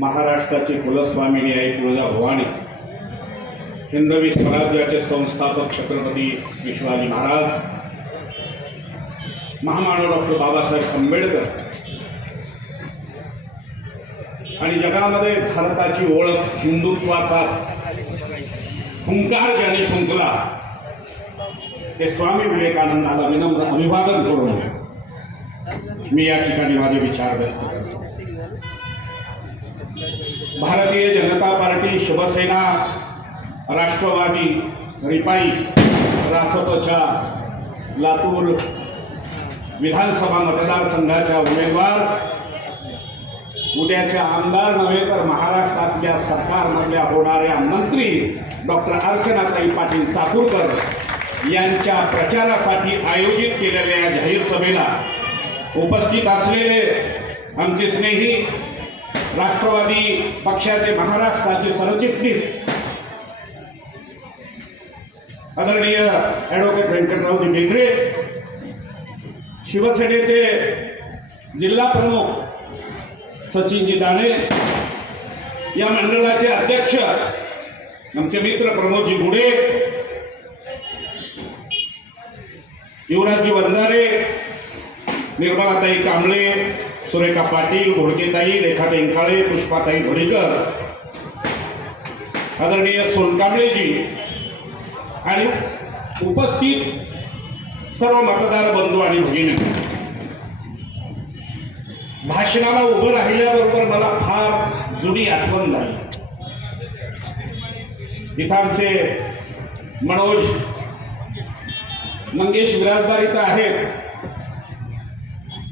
महाराष्ट्राची कुलस्वामिनी आई तुळजा भवानी. हिंदवी स्वराज्याचे संस्थापक छत्रपती विश्वाजी महाराज. महामानव डॉक्टर बाबासाहेब आंबेडकर. आणि जगामध्ये भारताची ओळख हिंदुत्वाचा हुंकार ज्याने फुंकला ते स्वामी विवेकानंदाला विनम्र अभिवादन करून मी या ठिकाणी माझे विचार व्यक्त करतो. भारतीय जनता पार्टी शिवसेना राष्ट्रवादी रिपाई रासपच्या लातूर विधानसभा मतदारसंघाच्या उमेदवार उद्याच्या आमदार नव्हे तर महाराष्ट्रातल्या सरकारमधल्या होणाऱ्या मंत्री डॉक्टर अर्चनाताई पाटील चाकूरकर यांच्या प्रचारासाठी आयोजित केलेल्या या जाहीर सभेला उपस्थित असलेले आमचे स्नेही राष्ट्रवादी पक्षाचे महाराष्ट्राचे सरचिटणीस. आदरणीय ॲडव्होकेट व्यंकटरावजी बेंगरे शिवसेनेचे जिल्हा प्रमुख सचिनजी दाणे या मंडळाचे अध्यक्ष आमचे मित्र प्रमोदजी गुडे युवराजजी वंजारे निर्मलाताई कांबळे सुरेखा पाटील घोडकेताई रेखा इंकाळे पुष्पाताई घोडीकर. आदरणीय सोनकांबळेजी आणि उपस्थित सर्व मतदार बंधू आणि भगिनी. भाषणाला उभं राहिल्याबरोबर मला फार जुनी आठवण झाली. इथं आमचे मनोज मंगेश विराजदार इथं आहेत.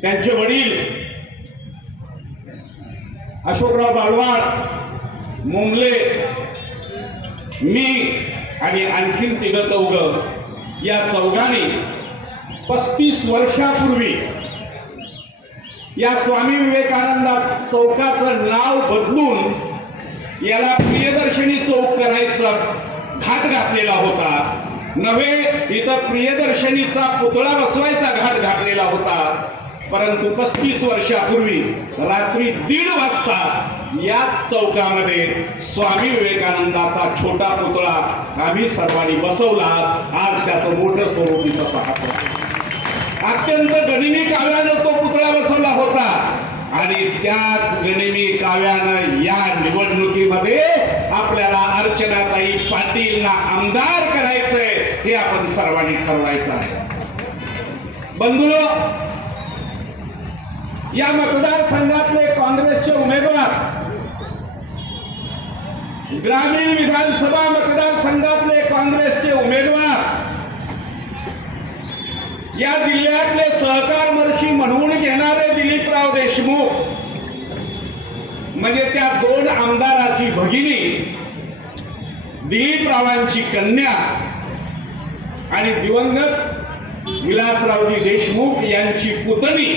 त्यांचे वडील अशोकराव बालवाड मुंगले मी आणि आणखीन तिघ चौघ या चौघांनी पस्तीस वर्षापूर्वी या स्वामी विवेकानंदा चौकाचं नाव बदलून याला प्रियदर्शनी चौक करायचं घाट घातलेला होता. नव्हे इथं प्रियदर्शनीचा पुतळा बसवायचा घाट घातलेला होता. परंतु पस्तीस वर्षापूर्वी रात्री दीड वाजता याच चौकामध्ये स्वामी विवेकानंदाचा छोटा पुतळा आम्ही सर्वांनी बसवला. आज त्याचं मोठं स्वरूप इथं पाहतो अत्यंत गणिमी काव्यानं तो पुतळा बसवला होता. आणि त्याच गणिमी काव्यानं या निवडणुकीमध्ये आपल्याला अर्चनाताई पाटीलना आमदार करायचंय हे आपण सर्वांनी ठरवायचं आहे. बंधू या मतदारसंघातले काँग्रेसचे उमेदवार ग्रामीण विधानसभा मतदारसंघातले काँग्रेसचे उमेदवार या जिल्ह्यातले सहकार मर्षी म्हणून घेणारे दिलीपराव देशमुख म्हणजे त्या दोन आमदाराची भगिनी दिलीपरावांची कन्या आणि दिवंगत विलासरावजी देशमुख यांची पुतणी.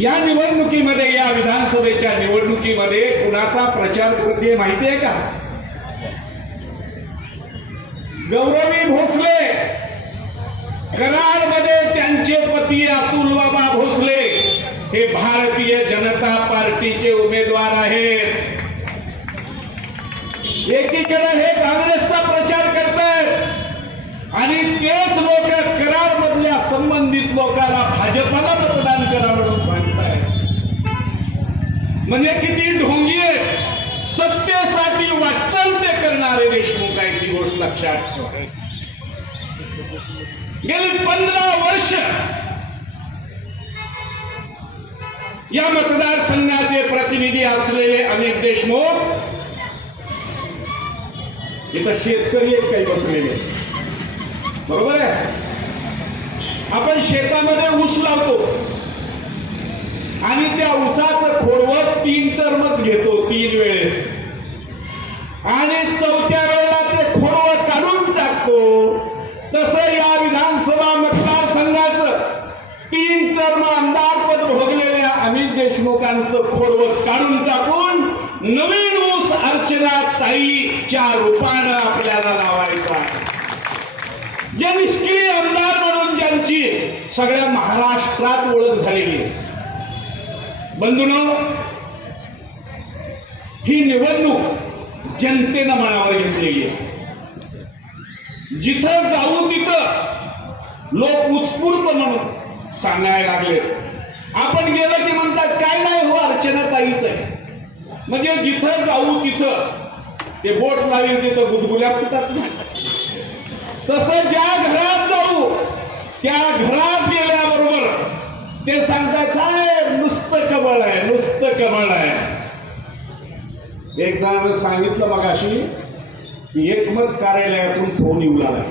या निवडणुकीमध्ये या विधानसभेच्या निवडणुकीमध्ये कुणाचा प्रचार करते माहिती आहे का? गौरवी भोसले कराडमध्ये त्यांचे पती अतुल बाबा भोसले हे भारतीय जनता पार्टीचे उमेदवार आहेत. एकीकडे हे काँग्रेसचा प्रचार करतात आणि तेच लोक कराड मधल्या संबंधित लोकांना भाजपाला मतदान करा म्हणजे किती ढोंगी आहेत सत्तेसाठी वाटतं ते करणारे देशमुख आहेत ही गोष्ट लक्षात ठेवा. गेली पंधरा वर्ष या मतदारसंघाचे प्रतिनिधी असलेले अनेक देशमुख इथं शेतकरी एक काही बसलेले. बरोबर आहे? आपण शेतामध्ये ऊस लावतो. आणि त्या उसाचं खोडवत तीन टर्मच घेतो तीन वेळेस. आणि चौथ्या वेळेला ते खोडवत काढून टाकतो. तसं या विधानसभा मतदारसंघाचं तीन टर्म आमदारपद भोगलेल्या अमित देशमुखांचं खोडवत काढून टाकून नवीन ऊस अर्चना ताईच्या रूपानं आपल्याला लावायचा या निष्क्रिय आमदार म्हणून ज्यांची सगळ्या महाराष्ट्रात ओळख झालेली आहे. बंधूनो ही निवडणूक जनतेनं मनावर घेतलेली आहे. जिथं जाऊ तिथं लोक उत्स्फूर्त म्हणून सांगायला लागले. आपण गेलं की म्हणतात काय नाही हो अर्चना ताईच आहे. म्हणजे जिथं जाऊ तिथं ते बोट लावीन तिथं गुदगुल्या पितात ना. तसं ज्या घरात जाऊ त्या घरात गेल्याबरोबर ते सांगतात साहेब नुसतं कबळ आहे नुसतं कबळ आहे एक सांगितलं मगाशी की एकमत कार्यालयातून फोन येऊ लागला.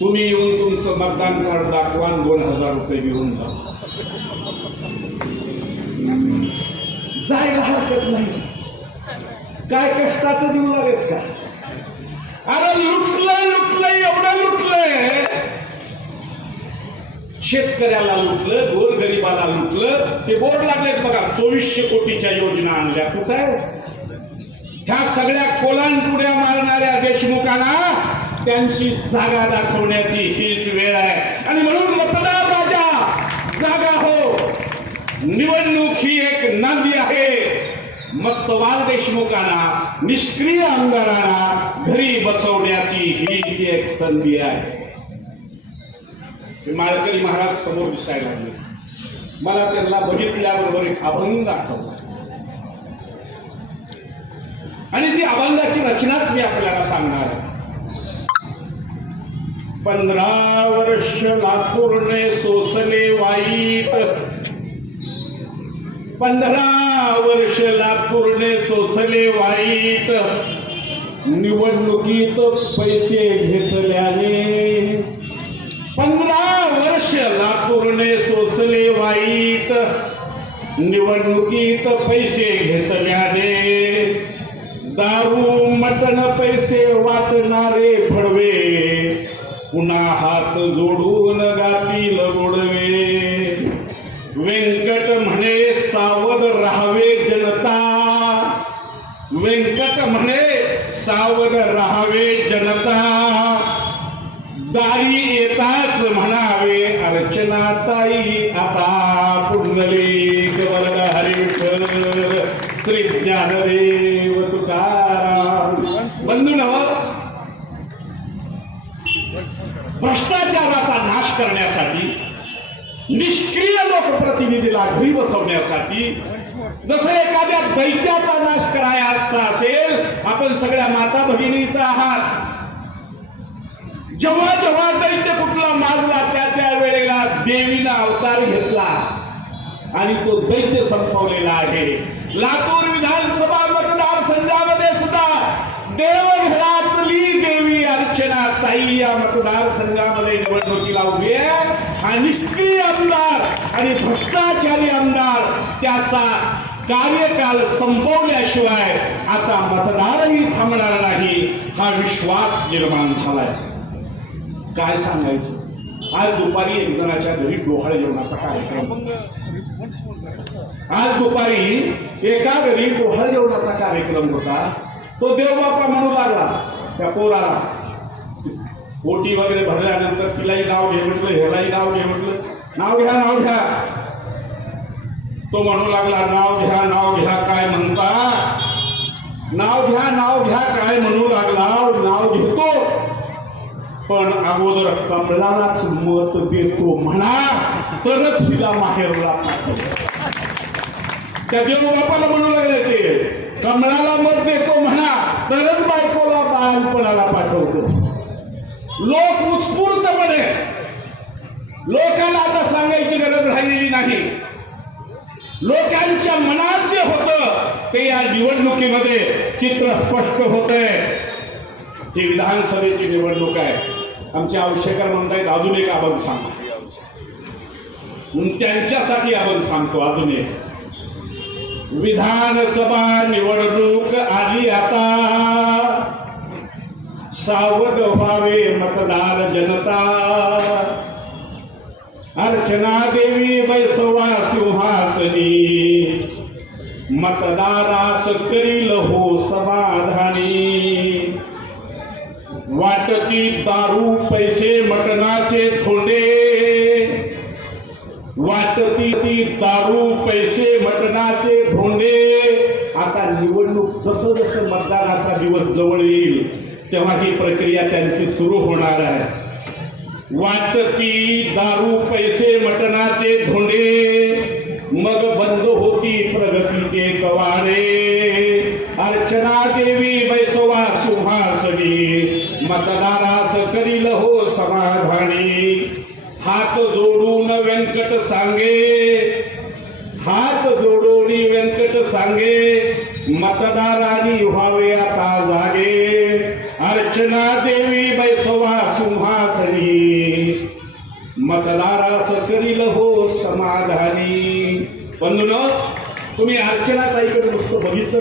तुम्ही येऊन तुमचं मतदान कार्ड दाखवा दोन हजार रुपये घेऊन जा. जायला हरकत नाही. काय कष्टाचं देऊ लागेल का? अरे लुटलंय लुटलंय. शेतकऱ्याला लुटलं गोर गरिबाला लुटलं ते बोर्ड लागलेत बघा चोवीसशे कोटीच्या योजना आणल्या. कुठं ह्या सगळ्या कोलांटुड्या मारणाऱ्या देशमुखांना त्यांची जागा दाखवण्याची हीच वेळ आहे. आणि म्हणून मतदार राजा जागा हो. निवडणूक ही एक नांदी आहे. मस्तवाल देशमुखांना निष्क्रिय आमदारांना घरी बसवण्याची हीच एक संधी आहे. मी माळकरी महाराज समोर दिसायला लागले. मला त्यांना बघितल्याबरोबर एक अभंग आठवला आणि ती अभंगाची रचनाच मी आपल्याला सांगणार आहे. पंधरा वर्ष लातूरने सोसले वाईट. पंधरा वर्ष लातूरने सोसले वाईट. निवडणुकीत पैसे घेतल्याने पंधरा वर्ष लातूरने सोसले वाईट. निवडणुकीत पैसे घेतल्याने दारू मटण पैसे वाटणारे फडवे पुन्हा हात जोडून गातील गोडवे ताई आता पुंडली वरद हरिविठ्ठल श्री ज्ञानदेव तुकाराम. बंधू नव भ्रष्टाचाराचा नाश करण्यासाठी निष्क्रिय लोकप्रतिनिधीला घरी बसवण्यासाठी जसं एखाद्या दैत्याचा नाश करायचा असेल आपण सगळ्या माता भगिनीचा आहात जेव्हा जेव्हा दैत्य कुठला माजला त्या त्या देवीनं अवतार घेतला आणि तो दैत्य संपवलेला आहे. लातूर विधानसभा मतदारसंघामध्ये सुद्धा देवघरातली देवी अर्चना ताई या मतदारसंघामध्ये निवडणुकीला उभी आहे. हा निष्क्रिय आमदार आणि भ्रष्टाचारी आमदार त्याचा कार्यकाल संपवल्याशिवाय आता मतदारही थांबणार नाही हा विश्वास निर्माण झालाय. काय सांगायचं? आज दुपारी एक जणाच्या घरी डोहाळ जेवणाचा कार्यक्रम. आज दुपारी एका घरी डोहाळ जेवणाचा कार्यक्रम होता. तो देवबापा म्हणू लागला त्या पोराला. पोटी वगैरे भरल्यानंतर तिलाही नाव घे म्हटलं ह्यालाही नाव घे म्हटलं. नाव घ्या नाव घ्या. तो म्हणू लागला नाव घ्या नाव घ्या काय म्हणता? नाव घ्या नाव घ्या काय म्हणू लागला? नाव घेतो. पण अगोदर कमलालाच मत देतो म्हणा तरच हिला माहेरला त्या देऊ बापाला म्हणू लागले ते कमळाला मत देतो म्हणा तरच बायकोला बाळपणाला पाठवतो. लोक उत्स्फूर्तपणे लोकांना आता सांगायची गरज राहिलेली नाही. लोकांच्या मनात जे होतं ते या निवडणुकीमध्ये चित्र स्पष्ट होतंय. ही विधानसभेची निवडणूक आहे. आमचे आवश्यकर म्हणतायत अजून एक अभंग सांगा त्यांच्यासाठी अभंग सांगतो अजून एक. विधानसभा निवडणूक आली आता. सावध व्हावे मतदार जनता. अर्चना देवी बैसवा सिंहासनी. मतदारास करील हो समाधानी. वाटती दारू पैसे मटणाचे थोडे. वाटती ती दारू पैसे मटणाचे धोंडे. जसं जसं मतदानाचा दिवस जवळ येईल तेव्हा ही प्रक्रिया त्यांची सुरू होणार आहे. वाटती दारू पैसे मटणाचे धोंडे. मग बंद होती प्रगतीचे कवा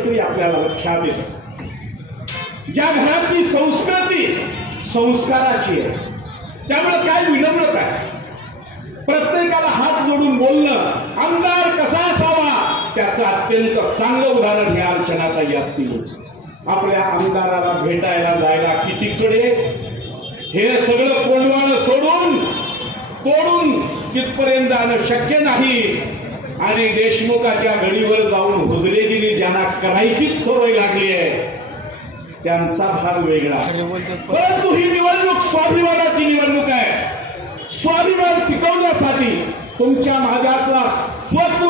नुसतं आपल्याला लक्षात येतं. ज्या घरातली संस्कृती संस्काराची आहे. त्यामुळे काय विनम्रता आहे? प्रत्येकाला हात जोडून बोलणं आमदार कसा असावा? त्याचं अत्यंत चांगलं उदाहरण ह्या अर्चनाताई असतील. आपल्या आमदाराला भेटायला जायला कितीकडे? हे सगळं कोंडवाळं सोडून तोडून तिथपर्यंत जाणं शक्य नाही. आणि देशमुखाच्या गडीवर जाऊन हुजरेगिरी ज्यांना करायचीच सवय लागली आहे त्यांचा भाग वेगळा. परंतु ही निवडणूक स्वाभिमानाची निवडणूक आहे. स्वाभिमान टिकवण्यासाठी तुमच्या माझ्यातला स्वत्व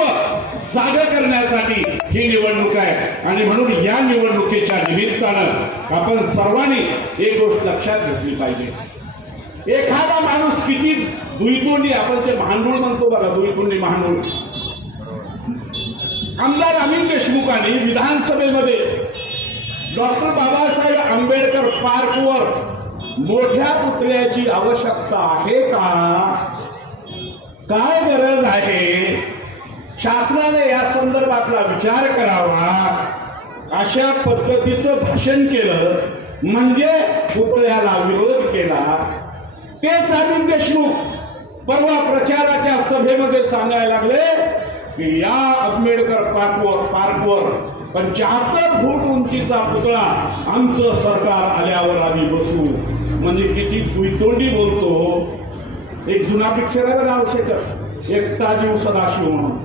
जागा करण्यासाठी ही निवडणूक आहे. आणि म्हणून या निवडणुकीच्या निमित्तानं आपण सर्वांनी एक गोष्ट लक्षात घेतली पाहिजे. एखादा माणूस किती दुईतोंडी आपण ते भांडूळ म्हणतो बघा दुईतोंडी भांडूळ आमदार अमित देशमुखांनी विधानसभेमध्ये डॉक्टर बाबासाहेब आंबेडकर पार्कवर मोठ्या पुतळ्याची आवश्यकता आहे का? काय गरज आहे? शासनाने या संदर्भातला विचार करावा. अशा पद्धतीचं भाषण केलं म्हणजे पुतळ्याला विरोध केला. तेच अमित देशमुख परवा प्रचाराच्या सभेमध्ये सांगायला लागले की या आंबेडकर पार्कवर पार्कवर पंच्याहत्तर फूट उंचीचा पुतळा आमचं सरकार आल्यावर आम्ही बसू. म्हणजे किती दुईतोंडी बोलतो. एक जुना पिक्चर आहे बघा आवश्यक एकटा जीव सदाशिव म्हणून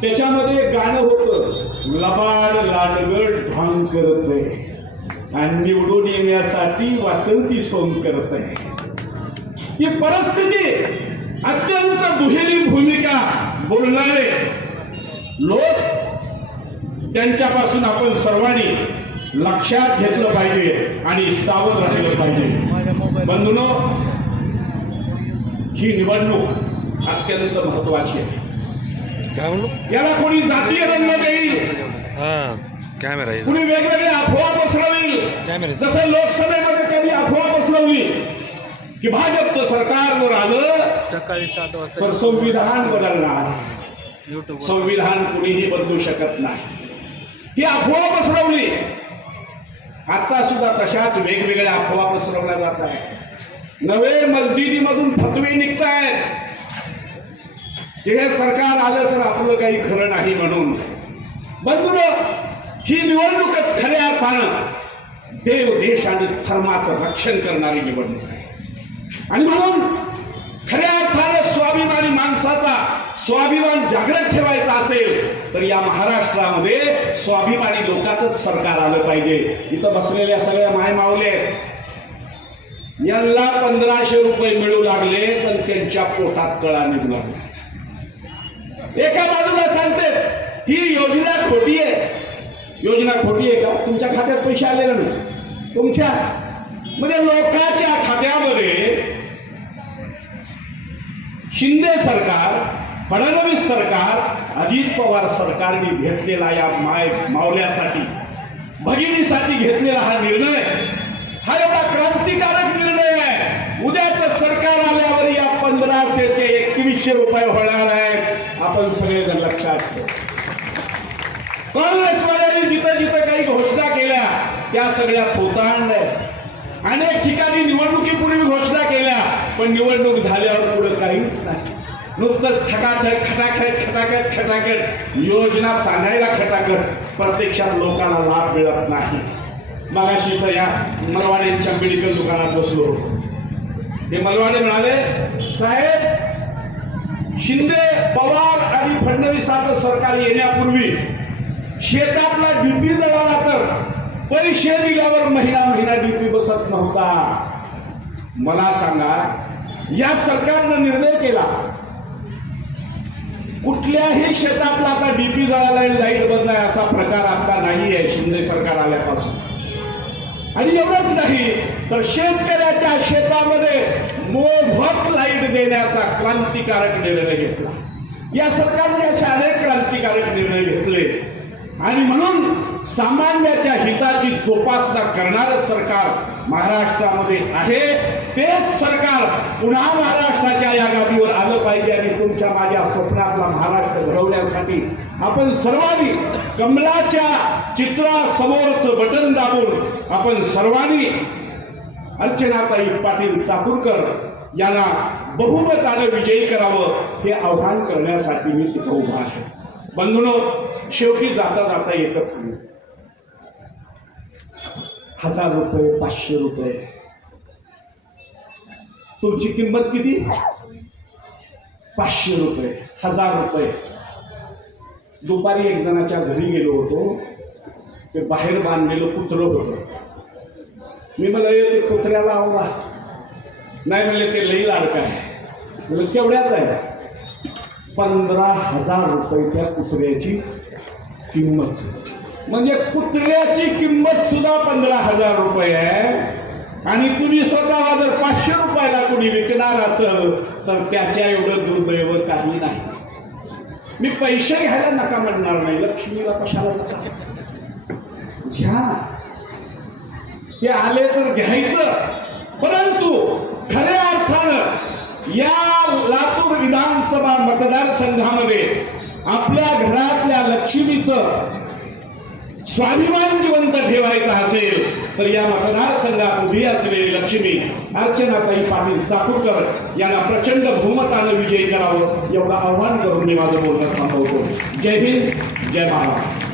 त्याच्यामध्ये एक गाणं होतं. लबाड लाडगड ढांग करत आणि निवडून येण्यासाठी वाटंती सोन करत आहे. ही परिस्थिती अत्यंत दुहेरी भूमिका बोलणारे लोक त्यांच्यापासून आपण सर्वांनी लक्षात घेतलं पाहिजे आणि सावध राहिलं पाहिजे. बंधूनो ही निवडणूक अत्यंत महत्वाची आहे. याला कोणी जातीय रंग देईल? हा कॅमेरा. कुणी वेगवेगळे अफवा पसरवतील? कॅमेरा जसं लोकसभेमध्ये कधी अफवा पसरवली की भाजपचं सरकार जर आलं सकाळी सात तर वाजता संविधान बदलणार. युट्यूब संविधान कुणीही बदलू शकत नाही. ही अफवा पसरवली. आता सुद्धा तशाच वेगवेगळ्या अफवा पसरवल्या जात आहेत. नवे मस्जिदीमधून फतवे निघत आहेत हे सरकार आलं तर आपलं काही खरं नाही म्हणून. बंधुर ही निवडणूकच खऱ्या अर्थानं देव देश आणि धर्माचं रक्षण करणारी निवडणूक आहे. आणि म्हणून खऱ्या अर्थाने स्वाभिमानी माणसाचा स्वाभिमान जागृत ठेवायचा असेल तर या महाराष्ट्रामध्ये स्वाभिमानी लोकांचंच सरकार आलं पाहिजे. इथं बसलेल्या सगळ्या मायमावले आहेत. यांना पंधराशे रुपये मिळू लागले तर त्यांच्या पोटात कळा निघू लागला एका बाजूला सांगते ही योजना खोटी आहे. योजना खोटी आहे का? तुमच्या खात्यात पैसे आले नाही तुमच्या म्हणजे लोकांच्या खात्यामध्ये शिंदे सरकार फडणवीस सरकार अजित पवार सरकारने घेतलेला या माय मावल्यासाठी भगिनीसाठी घेतलेला हा निर्णय हा एवढा क्रांतिकारक निर्णय आहे. उद्याचं सरकार आल्यावर या पंधराशे ते एकवीसशे रुपये होणार आहेत. आपण सगळेजण लक्षात ठेवू. काँग्रेसवाल्यांनी जिथं जिथं काही घोषणा केल्या त्या सगळ्या थोतांड आहेत. अनेक ठिकाणी निवडणुकीपूर्वी घोषणा केल्या पण निवडणूक झाल्यावर पुढे काहीच नाही. नुसतंच खटाखट खटाखट खटाखट खटाखट योजना सांगायला खटाखट प्रत्यक्षात लोकांना लाभ मिळत नाही. मगाशी तर या मलवाड्यांच्या मेडिकल दुकानात बसलो हे मलवाडे म्हणाले साहेब शिंदे पवार आणि फडणवीसाचं सरकार येण्यापूर्वी शेतातला डीपी जळाला तर पैसे दिल्यावर महिना महिना डीपी बसत नव्हता. मला सांगा या सरकारनं निर्णय केला. कुठल्याही शेतातला आता डीपी जळाला लाइट बदलाय असा प्रकार आता नाही आहे शिंदे सरकार आल्यापासून. आणि एवढंच नाही तर शेतकऱ्याच्या शेतामध्ये मोफत लाइट देण्याचा क्रांतिकारक निर्णय घेतला. या सरकारने असे अनेक क्रांतिकारक निर्णय घेतले. आणि म्हणून सामान्याच्या हिताची जोपासना करणारं सरकार महाराष्ट्रामध्ये आहे. तेच सरकार पुन्हा महाराष्ट्राच्या या गादीवर आलं पाहिजे आणि तुमच्या माझ्या स्वप्नातला महाराष्ट्र घडवण्यासाठी आपण सर्वांनी कमलाच्या चित्रासमोरचं बटन दाबून आपण सर्वांनी अर्चनाताई पाटील चाकूरकर यांना बहुमतानं विजयी करावं हे आव्हान करण्यासाठी मी तिथं उभा आहे. बंधुनो शेवटी जाता जाता येतच नाही. हजार रुपये पाचशे रुपये. तुमची किंमत किती? पाचशे रुपये हजार रुपये. दुपारी एक जणाच्या घरी गेलो होतो. ते बाहेर बांधलेलं कुत्रं होतं. मी म्हणलं "ए, ते कुत्र्याला आवडा नाही म्हणले ते लई लाडक आहे. म्हणजे केवढ्याच आहे पंधरा हजार रुपये त्या कुत्र्याची किंमत. म्हणजे कुत्र्याची किंमत सुद्धा पंधरा हजार रुपये आहे. आणि तुम्ही स्वतःला जर पाचशे रुपयाला कुणी विकणार असं तर त्याच्या एवढं दुर्दैव काही नाही. मी पैसे घ्यायला नका म्हणणार नाही. लक्ष्मीला कशाला नका? घ्या. ते आले तर घ्यायचं. परंतु खऱ्या अर्थानं या लातूर विधानसभा मतदारसंघामध्ये आपल्या घरातल्या लक्ष्मीचं स्वाभिमान जिवंत ठेवायचा असेल तर या मतदारसंघात उभी असलेली लक्ष्मी अर्चनाताई पाटील चाकूरकर यांना प्रचंड बहुमतानं विजयी करावं एवढं आव्हान करून मी माझं बोलणं थांबवतो. जय हिंद जय महाराष्ट्र